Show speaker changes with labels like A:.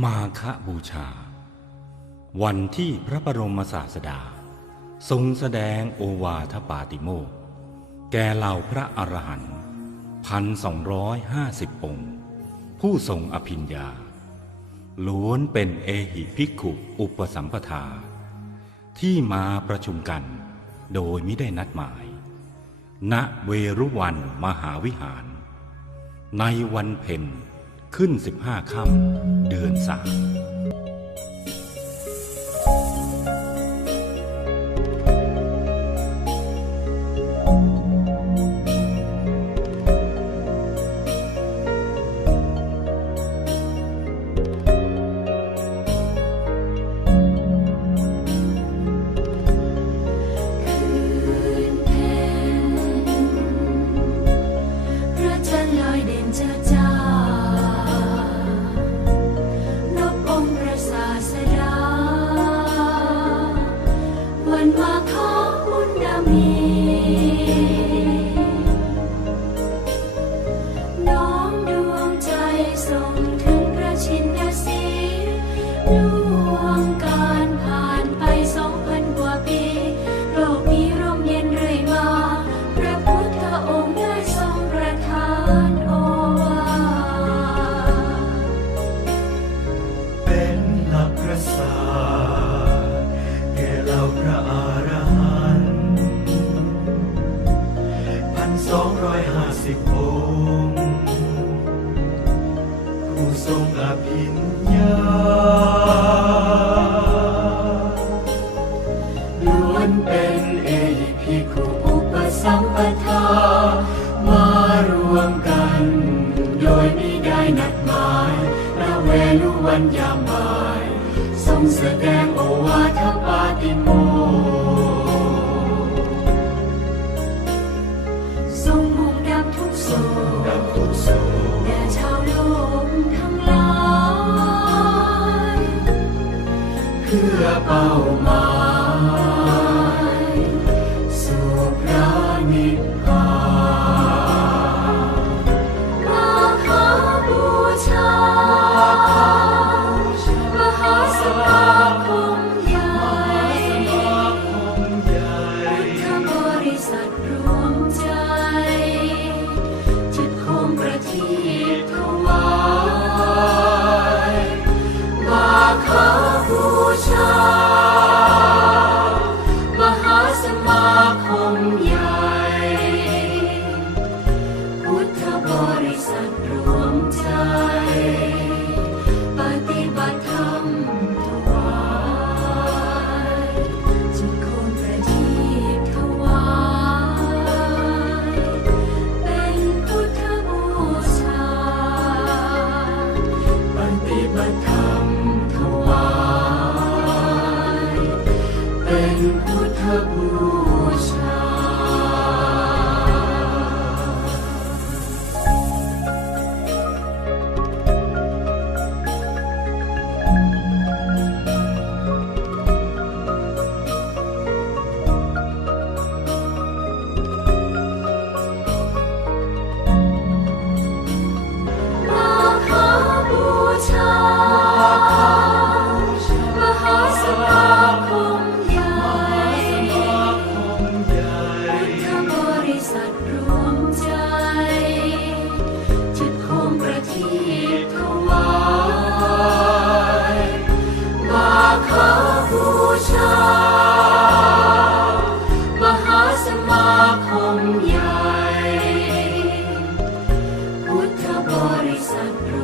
A: มาคบูชา วันที่พระบรมศาสดา ทรงแสดงโอวาทปาติโมกข์แก่เหล่าพระอรหันต์พันสองร้อยห้าสิบองค์ ผู้ทรงอภิญญา ล้วนเป็นเอหิภิกขุอุปสัมปทา ที่มาประชุมกันโดยมิได้นัดหมาย ณเวรุวันมหาวิหาร ในวันเพ็ญ ขึ้น 15 ค่ำเดือนสาม
B: เป็นหลักประสาทแก่เหล่าพระอรหันต์พันสองร้อยห้าสิบองค์ผู้ทรงอภิญญา วันยามบ่าย ทรงแสดงโอวาทปาติโมทรงมุ่งดับทุกโศกดับทุกโศกแด่ชาวโลกทั้งหลายเพื่อเป้าหมาย เป็นพุทธบู สัตว์รวมใจ จุดคมประทีปถวายาภูชามหาสมาคมใหญ่ พุทธบริษัทร